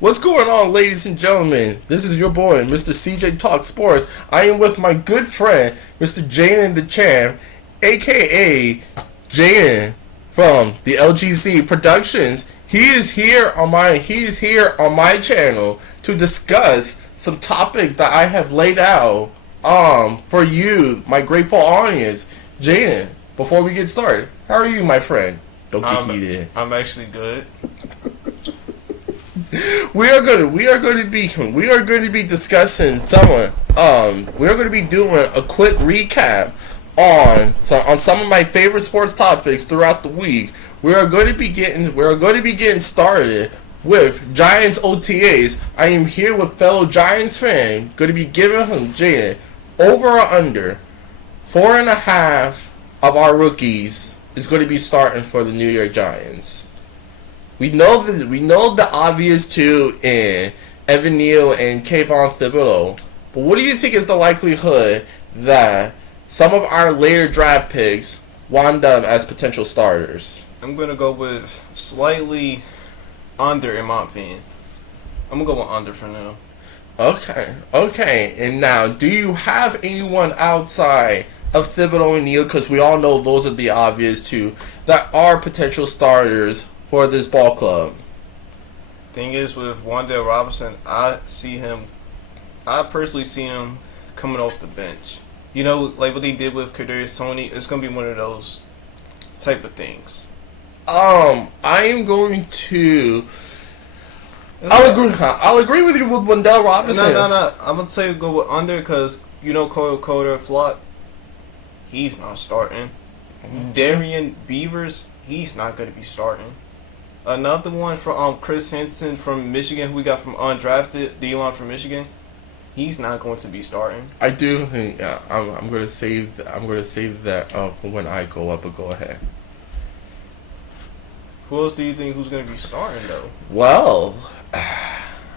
What's going on, ladies and gentlemen? This is your boy, Mr. CJ Talk Sports. I am with my good friend, Mr. Jayden the Champ, aka Jayden from the LGC Productions. He is here on my channel to discuss some topics that I have laid out for you, my grateful audience. Jayden, before we get started, how are you, my friend? Don't get heated. I'm actually good. We are going to be discussing we are going to be doing a quick recap on some of my favorite sports topics throughout the week. We are going to be getting started with Giants OTAs. I am here with fellow Giants fan, going to be giving him Jayden over or under 4.5 of our rookies is going to be starting for the New York Giants. We know the obvious two in Evan Neal and Kayvon Thibodeau. But what do you think is the likelihood that some of our later draft picks wind up as potential starters? I'm gonna go with slightly under, in my opinion. I'm gonna go with under for now. Okay. And now, do you have anyone outside of Thibodeau and Neal? Because we all know those are the obvious two that are potential starters for this ball club. Thing is, with Wan'Dale Robinson, I personally see him coming off the bench. You know, like what they did with Kadarius Toney, it's gonna be one of those type of things. I am going to. I'll agree with you with Wan'Dale Robinson. No. I'm gonna say go with under because you know Coder Flott, he's not starting. Mm-hmm. Darian Beavers, he's not gonna be starting. Another one from Chris Henson from Michigan, who we got from undrafted D-line from Michigan. He's not going to be starting. I do. Yeah, I'm going to save that for when I go up. But go ahead. Who else do you think who's going to be starting though? Well,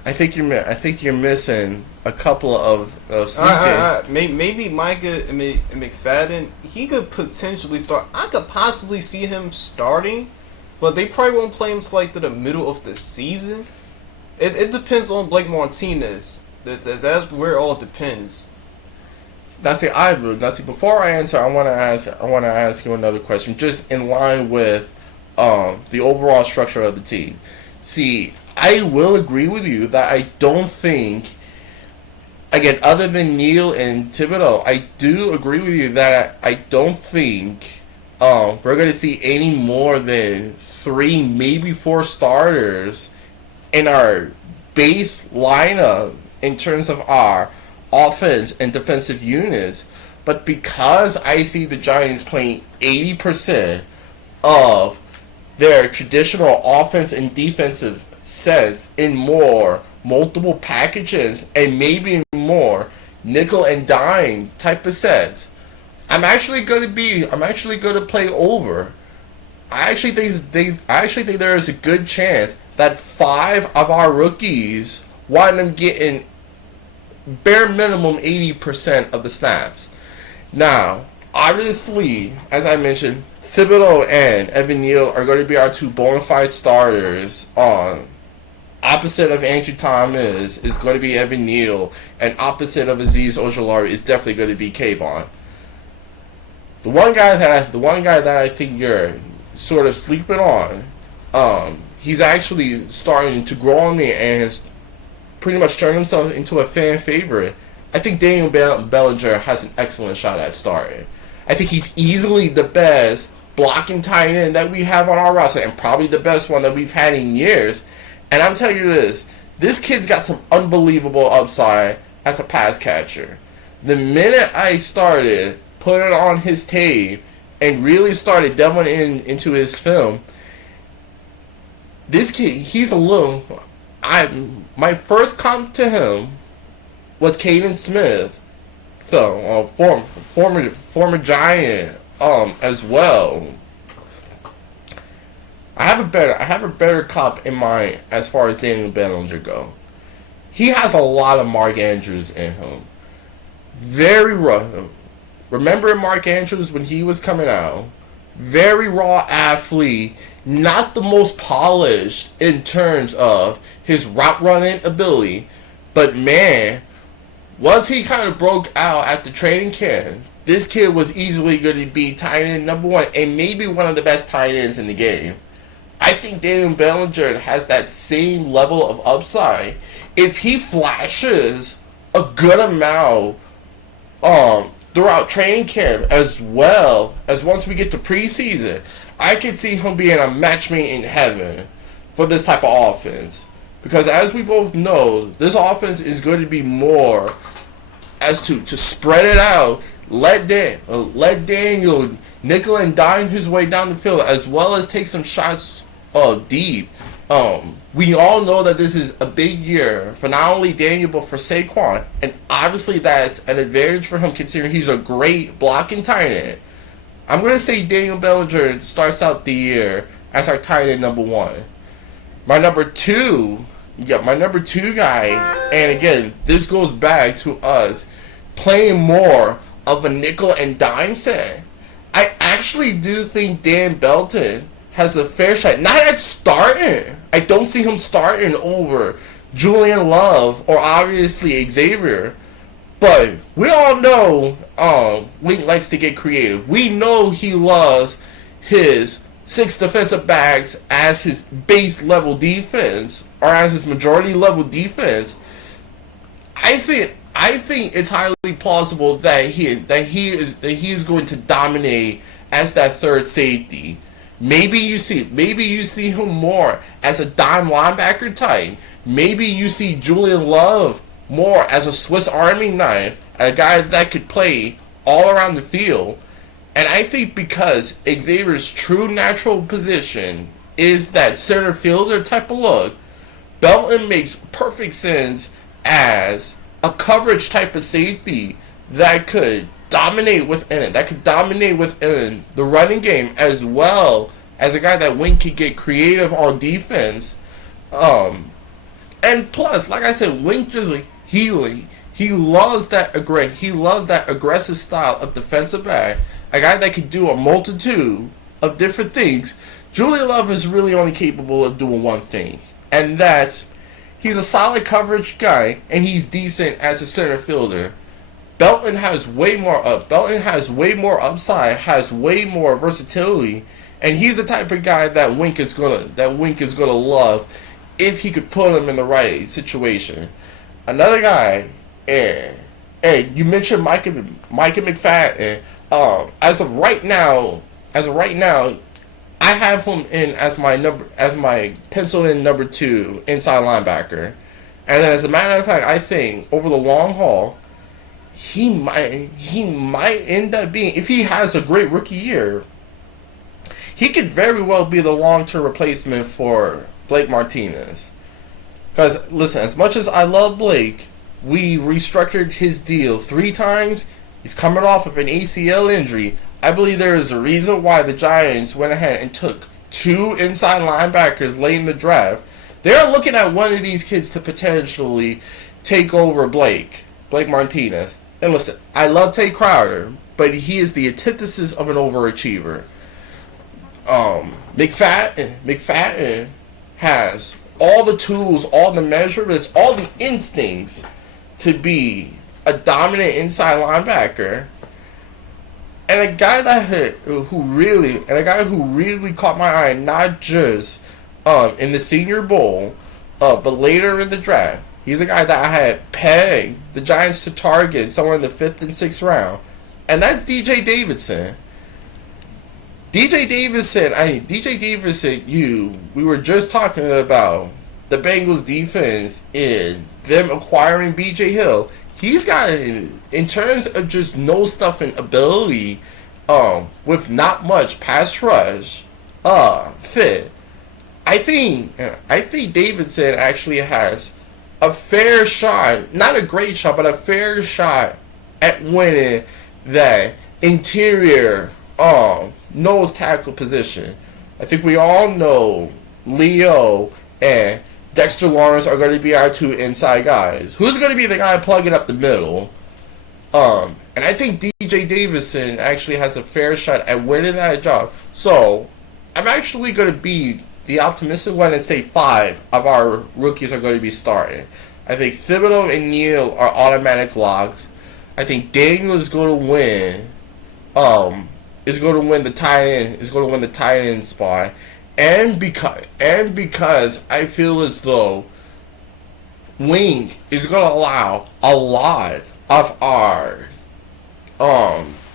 I think you're missing a couple of sneaking. Maybe Micah McFadden. He could potentially start. I could possibly see him starting. But they probably won't play him till like to the middle of the season. It depends on Blake Martinez. That's where it all depends. Now see, before I answer, I want to ask you another question, just in line with the overall structure of the team. See, I will agree with you that I don't think, again, other than Neal and Thibodeau, I do agree with you that I don't think we're going to see any more than 3, maybe 4 starters in our base lineup in terms of our offense and defensive units. But because I see the Giants playing 80% of their traditional offense and defensive sets in more multiple packages and maybe more nickel and dime type of sets, I'm actually going to play over. I actually think there is a good chance that 5 of our rookies wind up getting bare minimum 80% of the snaps. Now, obviously, as I mentioned, Thibodeau and Evan Neal are going to be our 2 bona fide starters. Opposite of Andrew Thomas is going to be Evan Neal, and opposite of Azeez Ojulari is definitely going to be Kayvon. The one guy that I think you're sort of sleeping on, he's actually starting to grow on me and has pretty much turned himself into a fan favorite. I think Daniel Bellinger has an excellent shot at starting. I think he's easily the best blocking tight end that we have on our roster, and probably the best one that we've had in years. And I'm telling you this kid's got some unbelievable upside as a pass catcher. The minute I started putting on his tape and really started delving into his film, this kid, he's a little. My first comp to him was Caden Smith, so former Giant, as well. I have a better comp in mind as far as Daniel Bellinger go. He has a lot of Mark Andrews in him. Very rough. Remember Mark Andrews when he was coming out? very raw athlete, not the most polished in terms of his route running ability, but man, once he kind of broke out at the training camp, this kid was easily going to be tight end number one and maybe one of the best tight ends in the game. I think Daniel Bellinger has that same level of upside. If he flashes a good amount throughout training camp as well as once we get to preseason, I could see him being a match made in heaven for this type of offense. Because as we both know, this offense is going to be more as to spread it out, let Daniel nickel and dime his way down the field, as well as take some shots deep. We all know that this is a big year for not only Daniel but for Saquon, and obviously that's an advantage for him considering he's a great blocking tight end. I'm gonna say Daniel Bellinger starts out the year as our tight end number one. My number two guy, and again, this goes back to us playing more of a nickel and dime set. I actually do think Dan Belton has a fair shot. Not at starting. I don't see him starting over Julian Love or obviously Xavier. But we all know Wink likes to get creative. We know he loves his 6 defensive backs as his base level defense or as his majority level defense. I think it's highly plausible that he is going to dominate as that third safety. Maybe you see him more as a dime linebacker type. Maybe you see Julian Love more as a Swiss Army knife, a guy that could play all around the field. And I think because Xavier's true natural position is that center fielder type of look, Belton makes perfect sense as a coverage type of safety that could dominate within the running game, as well as a guy that Wink could get creative on defense. And plus, like I said, Wink he loves that aggressive style of defensive back, a guy that could do a multitude of different things. Julian Love is really only capable of doing one thing, and that's he's a solid coverage guy, and he's decent as a center fielder. Belton has way more upside, has way more versatility, and he's the type of guy that Wink is gonna love if he could put him in the right situation. Another guy, and you mentioned Micah McFadden. As of right now, I have him in as my pencil in number 2 inside linebacker. And as a matter of fact, I think over the long haul, he might end up being, if he has a great rookie year, he could very well be the long-term replacement for Blake Martinez. Because, listen, as much as I love Blake, we restructured his deal 3 times. He's coming off of an ACL injury. I believe there is a reason why the Giants went ahead and took 2 inside linebackers late in the draft. They're looking at one of these kids to potentially take over Blake Martinez. And listen, I love Tate Crowder, but he is the antithesis of an overachiever. McFadden has all the tools, all the measurements, all the instincts to be a dominant inside linebacker, and a guy who really caught my eye, not just in the Senior Bowl, but later in the draft. He's a guy that I had pegged the Giants to target somewhere in the 5th and 6th round, and that's DJ Davidson. DJ Davidson, we were just talking about the Bengals defense and them acquiring BJ Hill. He's got, in terms of just no-stuffing ability, with not much pass rush fit, I think Davidson actually has a fair shot, not a great shot, but a fair shot at winning that interior nose tackle position. I think we all know Leo and Dexter Lawrence are going to be our 2 inside guys. Who's going to be the guy plugging up the middle? And I think DJ Davison actually has a fair shot at winning that job. So, I'm actually going to be the optimistic one and say 5 of our rookies are going to be starting. I think Thibodeau and Neal are automatic locks. I think Daniel is going to win. Is going to win the tight end. Is going to win the tight end spot. And because I feel as though Wing is going to allow a lot of our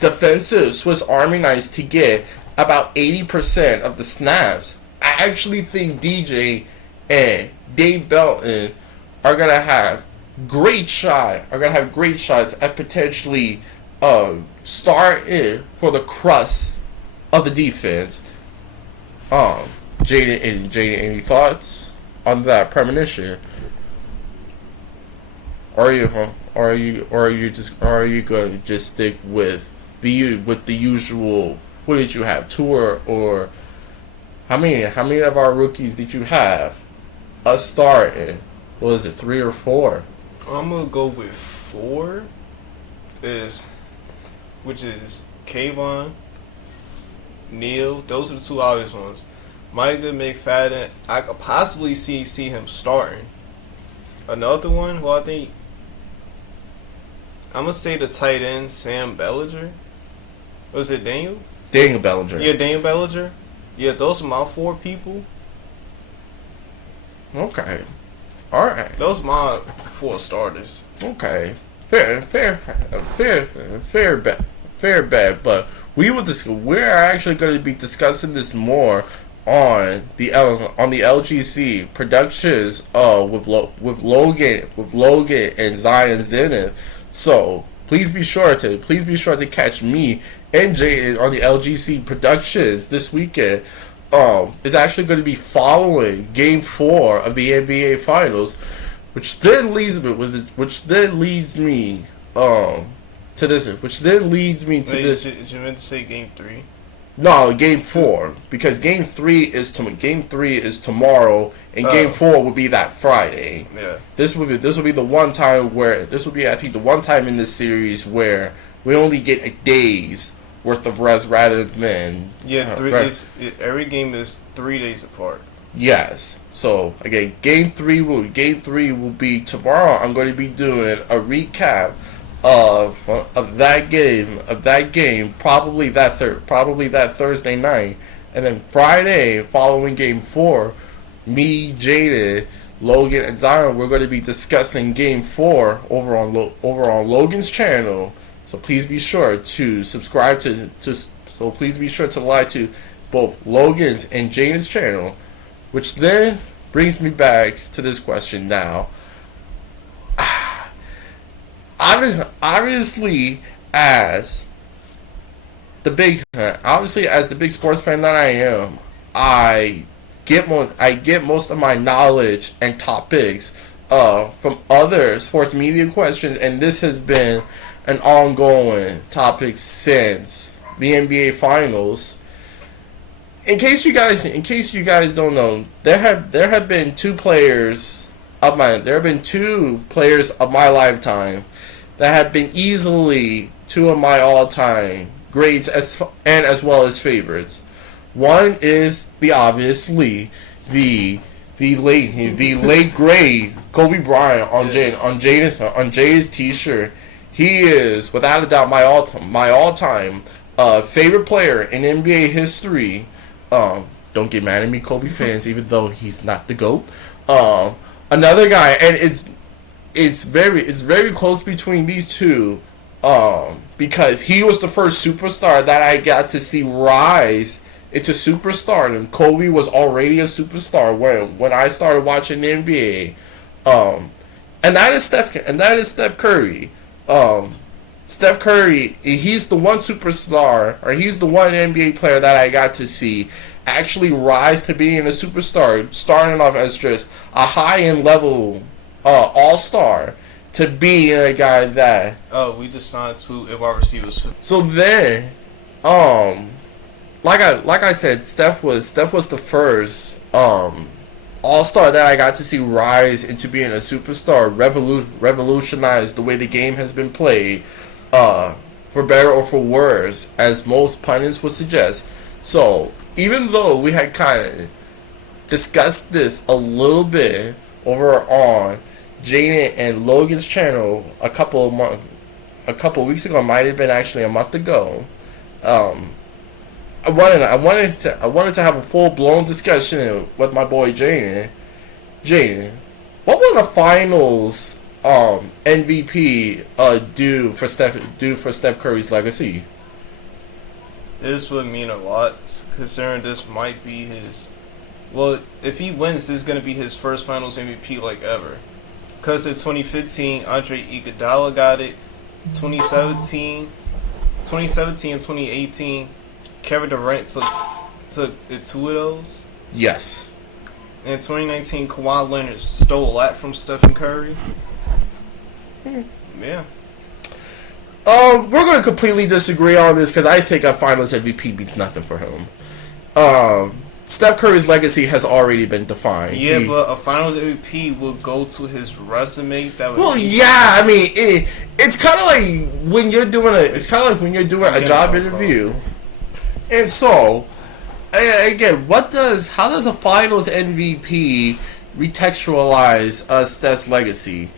defensive Swiss Army knives to get about 80% of the snaps. I actually think DJ and Dave Belton are gonna have great shots at potentially starting for the crust of the defense. Jayden, any thoughts on that premonition? Or are you going to just stick with the usual? What did you have? 2 or how many of our rookies did you have? Us starting. What was it, 3 or 4? I'm gonna go with 4. Which is Kayvon, Neal. Those are the 2 obvious ones. Micah McFadden, I could possibly see him starting. Another one who I think, I'm gonna say the tight end Sam Bellinger. Was it Daniel? Daniel Bellinger. Yeah, Daniel Bellinger. Yeah, those are my 4 people. Okay. All right. Those are my 4 starters. Okay. Fair bet. But we're actually going to be discussing this more on the LGC Productions with Logan and Zion Zenith. So please be sure to catch me and Jayden on the LGC Productions this weekend. Is actually going to be following Game 4 of the NBA Finals, which then leads me to this. Did you meant to say Game 3? No, Game 4, because Game 3 is tomorrow, and Game 4 will be that Friday. Yeah. This will be the one time I think the one time in this series where we only get a day's worth of rest rather than 3 days. Every game is 3 days apart. Yes. So again, Game 3 will be tomorrow. I'm going to be doing a recap of that game, probably that Thursday night, and then Friday following Game 4, me, Jayden, Logan, and Zion, we're going to be discussing Game 4 over on Logan's channel. So please be sure to subscribe so please be sure to like to both Logan's and Jayden's channel, which then brings me back to this question now. Obviously, as the big sports fan that I am, I get most of my knowledge and topics from other sports media questions, and this has been an ongoing topic since the NBA Finals. In case you guys don't know, there have been 2 players of my lifetime that have been easily 2 of my all-time grades as well as favorites. One is the late great Kobe Bryant on Jayden's t-shirt. He is without a doubt my all-time favorite player in NBA history. Don't get mad at me, Kobe fans, even though he's not the GOAT. Another guy, and it's very close between these 2, because he was the first superstar that I got to see rise into superstardom. Kobe was already a superstar when I started watching the NBA, and that is Steph Curry. Steph Curry, he's the one superstar, or he's the one NBA player that I got to see actually rise to being a superstar, starting off as just a high-end level all-star to being a guy that... Oh, we just signed 2 wide receivers. So then, like I said, Steph was the first all-star that I got to see rise into being a superstar, revolutionize the way the game has been played. for better or for worse, as most pundits would suggest. So, even though we had kind of discussed this a little bit over on Jayden and Logan's channel a couple of weeks ago, might have been actually a month ago. I wanted to have a full blown discussion with my boy Jayden. Jayden, what will the finals MVP do for Steph Curry's legacy? This would mean a lot, considering this might be his. Well, if he wins, this is gonna be his first Finals MVP like ever. Cause in 2015, Andre Iguodala got it. 2017 and 2018, Kevin Durant took it 2 of those. Yes. In 2019, Kawhi Leonard stole that from Stephen Curry. Yeah. We're going to completely disagree on this because I think a Finals MVP means nothing for him. Steph Curry's legacy has already been defined. Yeah, but a Finals MVP will go to his resume. That would. Well, yeah, I mean, it's kind of like when you're doing a job interview, and so again, how does a Finals MVP retextualize Steph's legacy?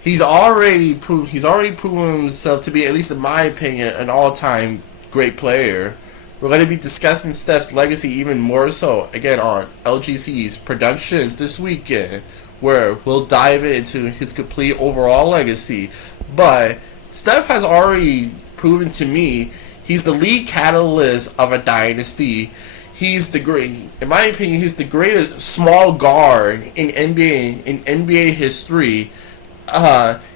He's already proven himself to be, at least in my opinion, an all-time great player. We're going to be discussing Steph's legacy even more so, again, on LGC's Productions this weekend, where we'll dive into his complete overall legacy. But Steph has already proven to me he's the lead catalyst of a dynasty. In my opinion, he's the greatest small guard in NBA history.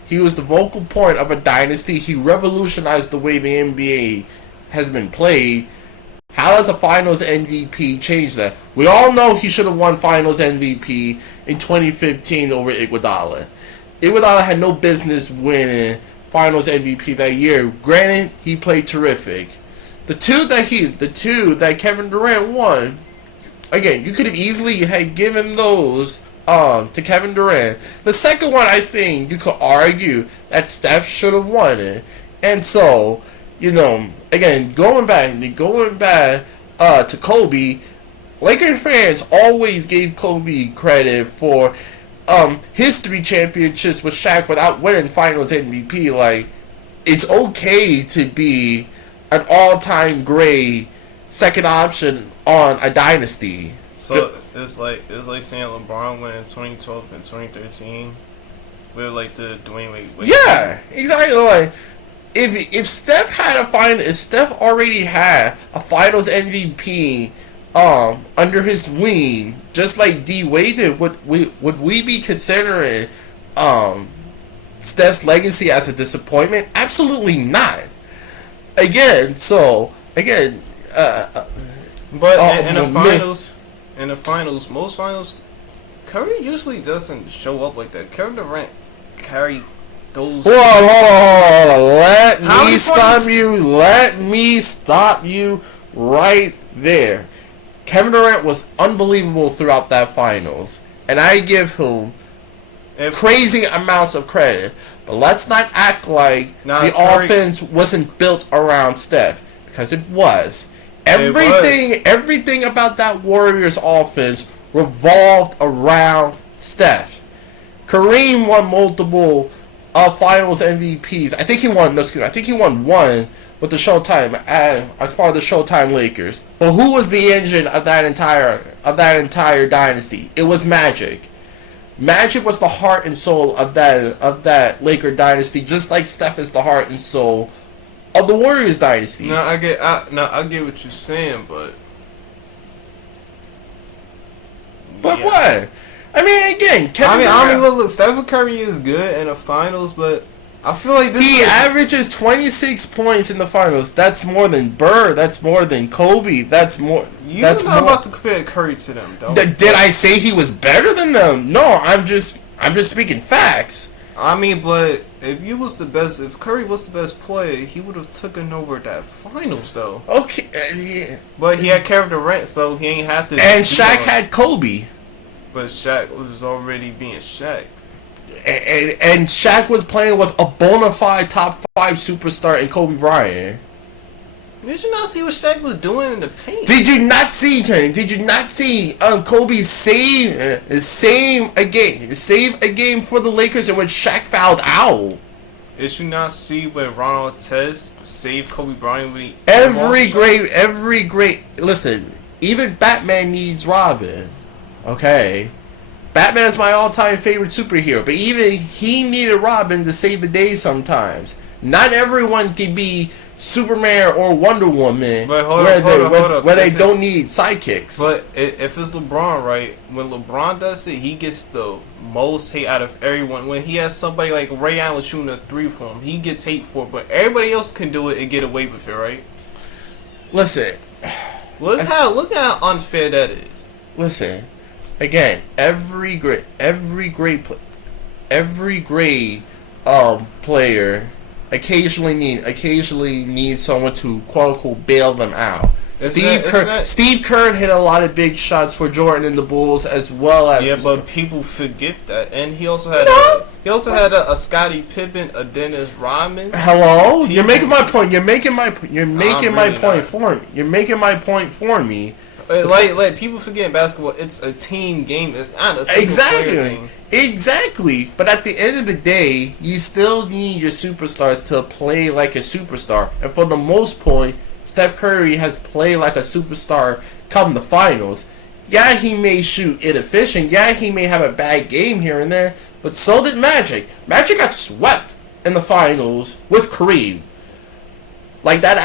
He was the vocal point of a dynasty. He revolutionized the way the NBA has been played. How does a Finals MVP change that? We all know he should have won Finals MVP in 2015 over Iguodala. Iguodala had no business winning Finals MVP that year. Granted, he played terrific. The two that Kevin Durant won, again, you could have easily had given those to Kevin Durant. The second one, I think you could argue that Steph should have won it. And so, again, going back to Kobe, Lakers fans always gave Kobe credit for his 3 championships with Shaq without winning Finals MVP. Like, it's okay to be an all-time great second option on a dynasty. So it's like saying LeBron went in 2012 and 2013 with like the Dwayne Wade. Yeah, exactly. Like, if Steph already had a Finals MVP under his wing, just like D Wade did, would we be considering Steph's legacy as a disappointment? Absolutely not. But in the finals, most finals, Curry usually doesn't show up like that. Kevin Durant carried those. Hold on. Let me stop you right there. Kevin Durant was unbelievable throughout that finals, and I give him crazy amounts of credit. But let's not act like offense wasn't built around Steph, because it was. Everything about that Warriors offense revolved around Steph. Kareem won multiple Finals MVPs. I think he won one with the Showtime as part of the Showtime Lakers. But who was the engine of that entire dynasty? It was Magic. Magic was the heart and soul of that Laker dynasty, just like Steph is the heart and soul of the Warriors dynasty. No, I get what you're saying, but yeah. What? I mean, again, look, Stephen Curry is good in the finals, but I feel like he averages 26 points in the finals. That's more than Bird. That's more than Kobe. You're not about to compare Curry to them, though. Did I say he was better than them? No, I'm just speaking facts. I mean, but if Curry was the best player, he would have taken over that finals, though. Okay, yeah. But he had Kevin Durant, so he ain't have to. And Shaq had Kobe. But Shaq was already being Shaq. and Shaq was playing with a bona fide top 5 superstar in Kobe Bryant. Did you not see what Shaq was doing in the paint? Did you not see, Kenny? Did you not see Kobe save a game for the Lakers in which Shaq fouled out? Did you not see when Ron Artest saved Kobe Bryant when he... Every great... Listen, even Batman needs Robin. Okay? Batman is my all-time favorite superhero, but even he needed Robin to save the day sometimes. Not everyone can be Superman or Wonder Woman where they don't need sidekicks. But if it's LeBron, right, when LeBron does it, he gets the most hate out of everyone. When he has somebody like Ray Allen shooting a 3 for him, he gets hate for it, but everybody else can do it and get away with it, right? Listen. Look how unfair that is. Listen. Again, every great player occasionally need someone to quote unquote bail them out. Steve Kerr hit a lot of big shots for Jordan and the Bulls as well as but people forget that, and he also had a Scottie Pippen, a Dennis Rodman. Hello, you're making my point. You're making my point for me. Like people forget in basketball, it's a team game. It's not a single player game. Exactly. But at the end of the day, you still need your superstars to play like a superstar. And for the most part, Steph Curry has played like a superstar come the finals. Yeah, he may shoot inefficient. Yeah, he may have a bad game here and there. But so did Magic. Magic got swept in the finals with Kareem. That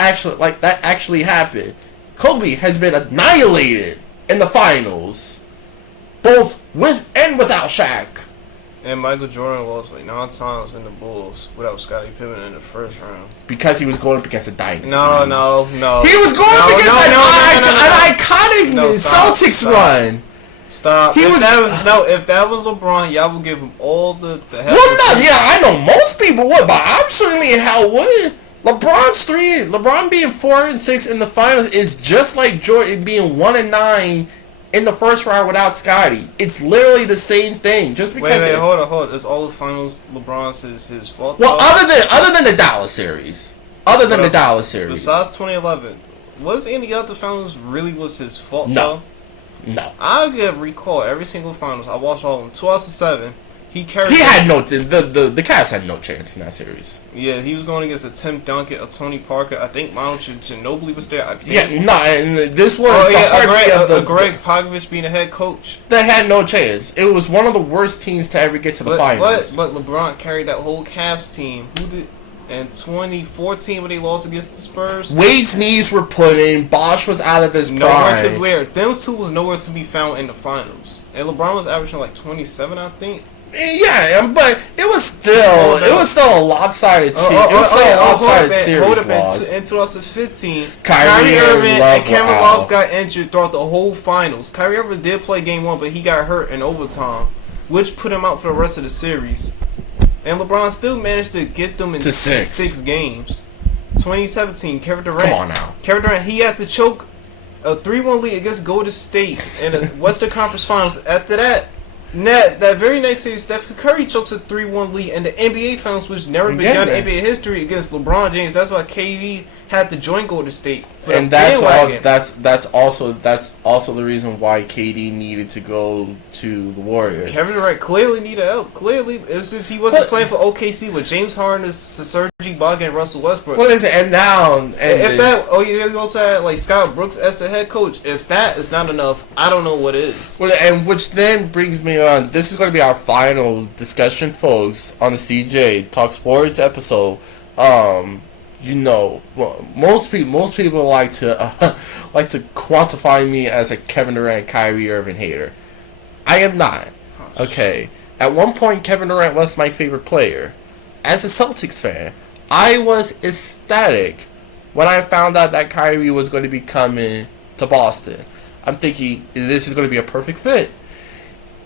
actually happened. Kobe has been annihilated in the finals, both with and without Shaq. And Michael Jordan lost 9 times in the Bulls without Scottie Pippen in the first round. Because he was going up against a dynasty. No. He was going up against an iconic Celtics run. Stop. If that was LeBron, y'all would give him all the help. Well, no, yeah, I know most people would, but I'm certainly hell would. LeBron being 4-6 in the finals is just like Jordan being 1-9 in the first round without Scottie. It's literally the same thing. Just because. Wait, hold on. Is all the finals LeBron's his fault? Well, other than the Dallas series. Besides 2011, was any other finals really was his fault? No. Though? No. I recall every single finals. I watched all of them. 2007. He had no. The Cavs had no chance in that series. Yeah, he was going against a Tim Duncan, a Tony Parker. I think Manu Ginobili was there. And this was Greg Popovich being the head coach. They had no chance. It was one of the worst teams to ever get to the finals. But LeBron carried that whole Cavs team. Who did? In 2014 when they lost against the Spurs, Wade's knees were put in. Bosh was out of his prime. Nowhere to where. Them two was nowhere to be found in the finals. And LeBron was averaging 27, I think. Yeah, but it was still a lopsided series. It was still a lopsided series loss. In 2015, Kyrie Irving and Kevin Love got injured throughout the whole finals. Kyrie Irving did play game 1, but he got hurt in overtime, which put him out for the rest of the series. And LeBron still managed to get them into 6 games. 2017, Kevin Durant. Come on now. Kevin Durant, he had to choke a 3-1 lead against Golden State in the Western Conference Finals. After that, that very next series, Steph Curry chokes a 3-1 lead in the NBA Finals, which never been done in NBA history against LeBron James. That's why KD had to join Golden State. And that's also the reason why KD needed to go to the Warriors. Kevin Durant clearly needed help. Clearly, as if he wasn't playing for OKC with James Harden, Serge Ibaka, and Russell Westbrook. What is it? And now, you also had Scott Brooks as a head coach. If that is not enough, I don't know what is. Well, and which then brings me on. This is going to be our final discussion, folks, on the CJ Talk Sports episode. Most people like to quantify me as a Kevin Durant, Kyrie Irving hater. I am not. Okay. At one point, Kevin Durant was my favorite player. As a Celtics fan, I was ecstatic when I found out that Kyrie was going to be coming to Boston. I'm thinking this is going to be a perfect fit.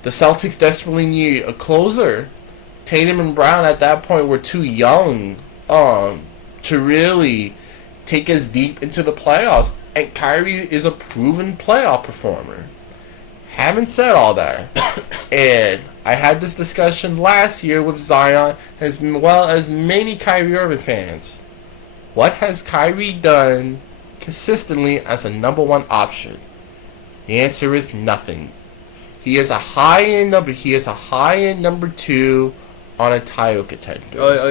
The Celtics desperately need a closer. Tatum and Brown at that point were too young to really take us deep into the playoffs. And Kyrie is a proven playoff performer. Having said all that, and I had this discussion last year with Zion as well as many Kyrie Irving fans. What has Kyrie done consistently as a number one option? The answer is nothing. He is a high-end number. He is a high-end number 2 on a title contender.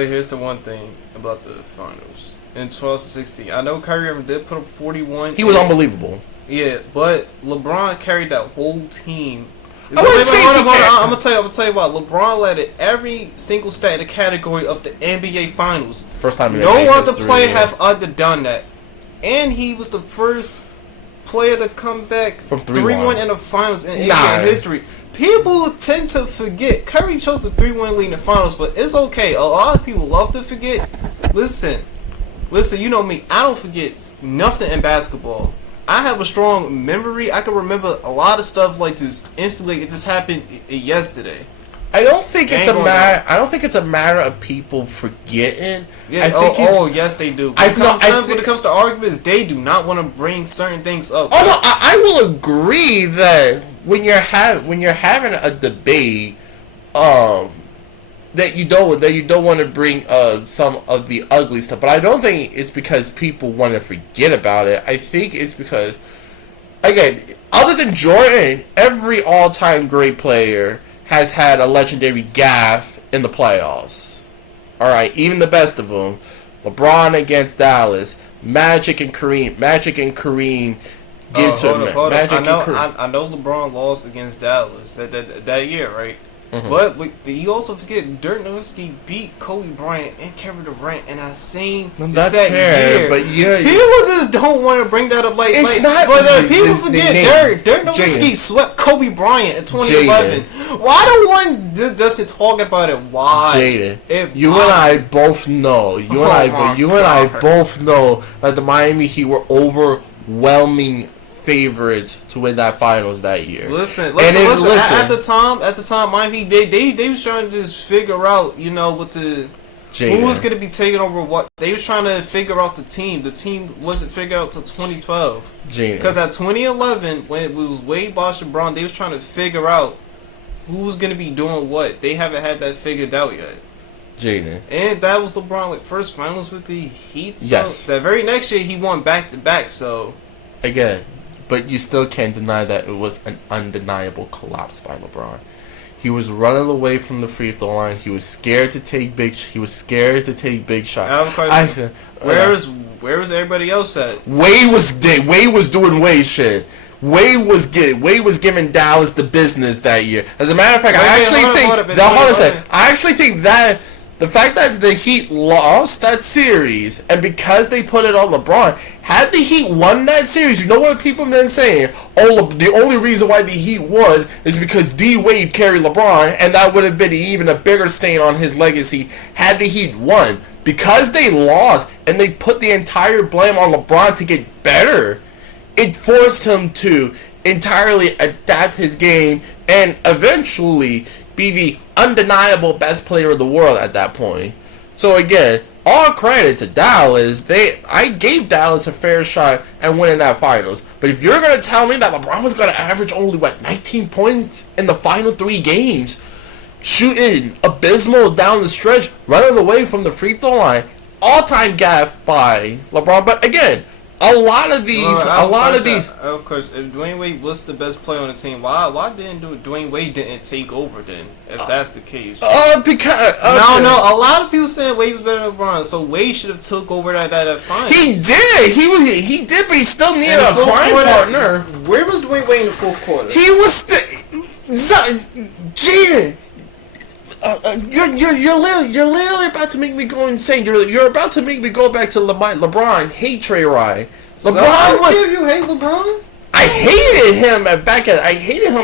Here's the one thing about the finals in 2016. I know Kyrie Irving did put up 41. He was unbelievable. Yeah, but LeBron carried that whole team. I'm gonna tell you what. LeBron led it every single stat in the category of the NBA Finals. First time in no NBA other history, player have done that, and he was the first player to come back from 3-1 in the finals in NBA history. People tend to forget. Curry choked the 3-1 lead in the finals, but it's okay. A lot of people love to forget. Listen, you know me. I don't forget nothing in basketball. I have a strong memory. I can remember a lot of stuff like this instantly. It just happened yesterday. I don't think it's a matter. I don't think it's a matter of people forgetting. Yeah. Yes, they do. When it comes to arguments, they do not want to bring certain things up. Oh no, I will agree that when you're having a debate, that you don't want to bring some of the ugly stuff. But I don't think it's because people want to forget about it. I think it's because, again, other than Jordan, every all-time great player has had a legendary gaffe in the playoffs. All right, even the best of them. LeBron against Dallas, Magic and Kareem gets him. I know LeBron lost against Dallas that year, right? Mm-hmm. But you also forget Dirk Nowitzki beat Kobe Bryant and Kevin Durant in that same fair, year. But yeah, people just don't want to bring that up. People forget Dirk Nowitzki swept Kobe Bryant in 2011. Jayden. Why don't one doesn't talk about it? Why? Jayden, you and I both know. You and I both know that the Miami Heat were overwhelming favorites to win that finals that year. Listen. At the time, Miami they was trying to just figure out, what the who was going to be taking over what. They was trying to figure out the team. The team wasn't figured out till 2012. Because at 2011, when it was Wade, Bosh, and Brown, they was trying to figure out who was going to be doing what. They haven't had that figured out yet. Jayden. And that was LeBron first finals with the Heat. So yes. That very next year he won back to back. So again. But you still can't deny that it was an undeniable collapse by LeBron. He was running away from the free throw line. He was scared to take big shots. Where was everybody else at? Wade was doing Wade shit. Wade was giving Dallas the business that year. As a matter of fact, I actually think that the fact that the Heat lost that series, and because they put it on LeBron, had the Heat won that series, you know what people have been saying? Oh, the only reason why the Heat won is because D. Wade carried LeBron, and that would have been even a bigger stain on his legacy had the Heat won. Because they lost, and they put the entire blame on LeBron to get better, it forced him to entirely adapt his game and eventually be the undeniable best player in the world at that point. So again, all credit to Dallas. I gave Dallas a fair shot at winning that finals. But if you're gonna tell me that LeBron was gonna average only 19 points in the final 3 games, shooting abysmal down the stretch, running away from the free throw line, all-time gap by LeBron. But again, of course, if Dwayne Wade was the best player on the team, why didn't Dwayne Wade didn't take over then? If that's the case, because a lot of people saying Wade was better than LeBron, so Wade should have took over that finals. He did, but he still needed a crime partner. Where was Dwayne Wade in the fourth quarter? He was Jayden. You're literally about to make me go insane. You're about to make me go back to LeBron hate Trey Ryan. You hate LeBron? I hated him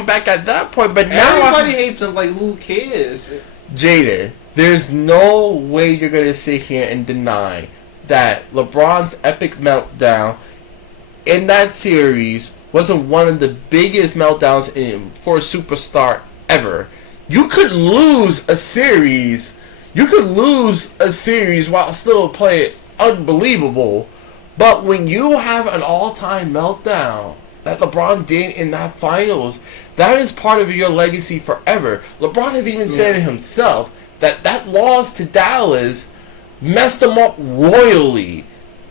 back at that point, but now everybody hates him. Like, who cares? Jayden, there's no way you're gonna sit here and deny that LeBron's epic meltdown in that series wasn't one of the biggest meltdowns for a superstar ever. You could lose a series. While still playing unbelievable. But when you have an all-time meltdown that LeBron did in that finals, that is part of your legacy forever. LeBron has even said it himself that that loss to Dallas messed him up royally.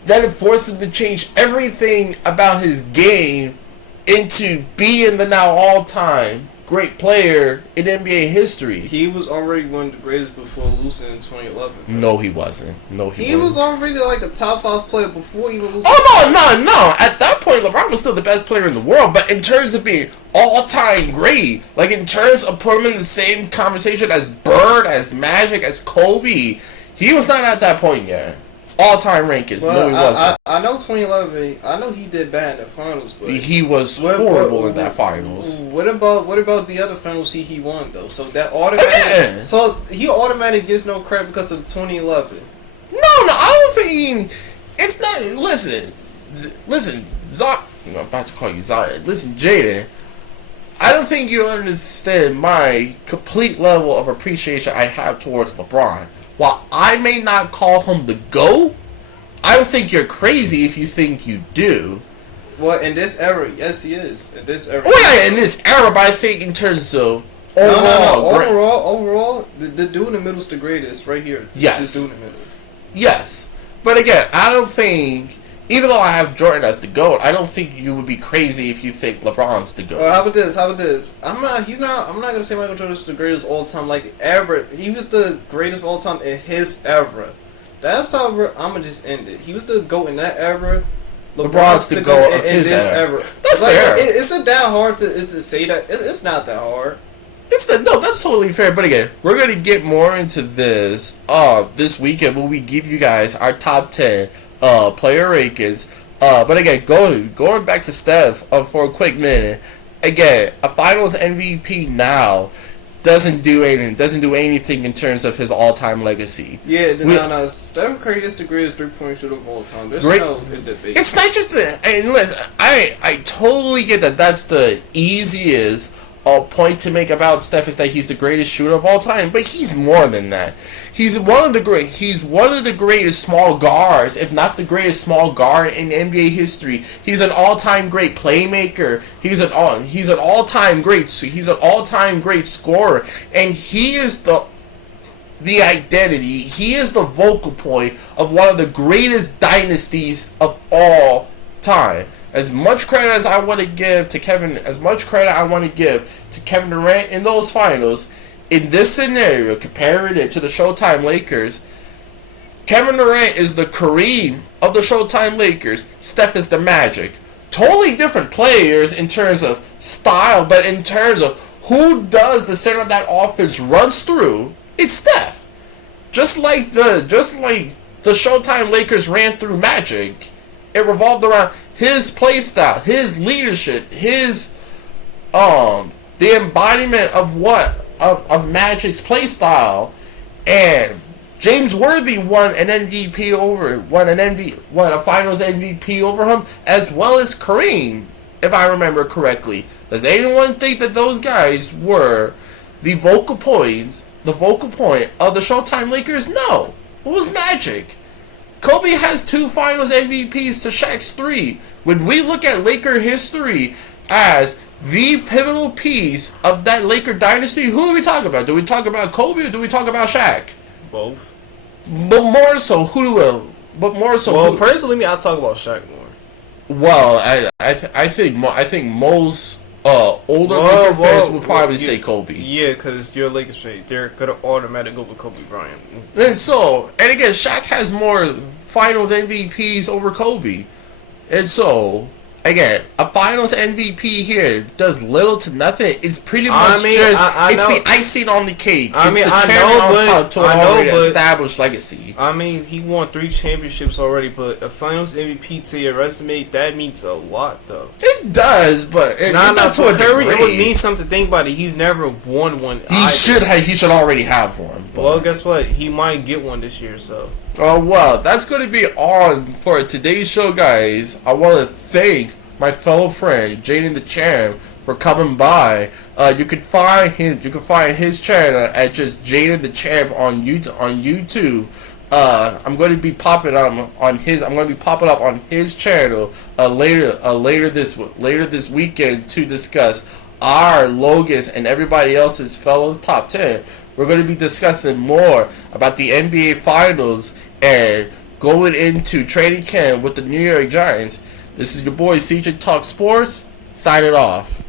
That it forced him to change everything about his game into being the now all-time great player in NBA history. He was already one of the greatest before losing in 2011. No, he wasn't. No, he was already like a top 5 player before even losing. Oh, no. At that point, LeBron was still the best player in the world. But in terms of being all-time great, like in terms of putting him in the same conversation as Bird, as Magic, as Kobe, he was not at that point yet. All-time rankings. Well, no, he wasn't. I know 2011. I know he did bad in the finals, but he was horrible in that finals. What about the other finals he won though? So that automatic. So he automatically gets no credit because of 2011. No, I don't think it's not. Listen, I'm about to call you Zion. Listen, Jayden. I don't think you understand my complete level of appreciation I have towards LeBron. While I may not call him the GOAT, I don't think you're crazy if you think you do. Well, in this era, yes, he is. In this era. Oh, yeah, in this era, but I think in terms of overall, the dude in the middle is the greatest right here. Yes. The dude in the middle. Yes. But again, I don't think, even though I have Jordan as the GOAT, I don't think you would be crazy if you think LeBron's the GOAT. Well, how about this? I'm not gonna say Michael Jordan's the greatest all time like ever. He was the greatest all time in his era. That's how I'm gonna just end it. He was the GOAT in that era. LeBron's the GOAT in this era. That's like, fair. Isn't that hard to say that? It's not that hard. No, that's totally fair. But again, we're gonna get more into this this weekend when we give you guys our top 10 player rankings. But again, going back to Steph for a quick minute. Again, a Finals MVP now doesn't do anything in terms of his all-time legacy. Yeah, no. Steph Curry is the greatest three-point shooter of all time. There's no debate. It's not just and listen, I totally get that. That's the easiest point to make about Steph is that he's the greatest shooter of all time, but he's more than that. He's one of the greatest small guards, if not the greatest small guard in NBA history. He's an all-time great playmaker. He's an all-time great scorer, and he is the identity. He is the vocal point of one of the greatest dynasties of all time. As much credit as I want to give to Kevin Durant in those finals, in this scenario, comparing it to the Showtime Lakers, Kevin Durant is the Kareem of the Showtime Lakers. Steph is the Magic. Totally different players in terms of style, but in terms of who does the center of that offense runs through, it's Steph. Just like the Showtime Lakers ran through Magic, it revolved around his play style, his leadership, his the embodiment of Magic's play style. And James Worthy won a Finals MVP over him, as well as Kareem, if I remember correctly. Does anyone think that those guys were the vocal point of the Showtime Lakers? No, it was Magic. Kobe has 2 Finals MVPs to Shaq's 3. When we look at Laker history as the pivotal piece of that Laker dynasty, who do we talk about? Do we talk about Kobe or do we talk about Shaq? Both. But more so, Well, personally, I talk about Shaq more. Well, I think most older Laker fans would probably say Kobe. Yeah, because you're a Lakers fan. They're gonna automatically go with Kobe Bryant. And again, Shaq has more Finals MVPs over Kobe. And so, again, a Finals MVP here does little to nothing. It's pretty much the icing on the cake. It's the established legacy. I mean, he won 3 championships already, but a Finals MVP to your resume, that means a lot, though. It does, but it does to a degree. It would mean something to think about it. He's never won one. He should already have one. But. Well, guess what? He might get one this year, so. Oh, well, that's going to be all for today's show, guys. I want to thank my fellow friend Jayden the Champ for coming by. You can find his channel at just Jayden the Champ on YouTube. I'm going to be popping on his. I'm going to be popping up on his channel later this weekend to discuss our Logan's and everybody else's fellows top 10. We're going to be discussing more about the NBA Finals and going into training camp with the New York Giants. This is your boy CJ Talk Sports signing off.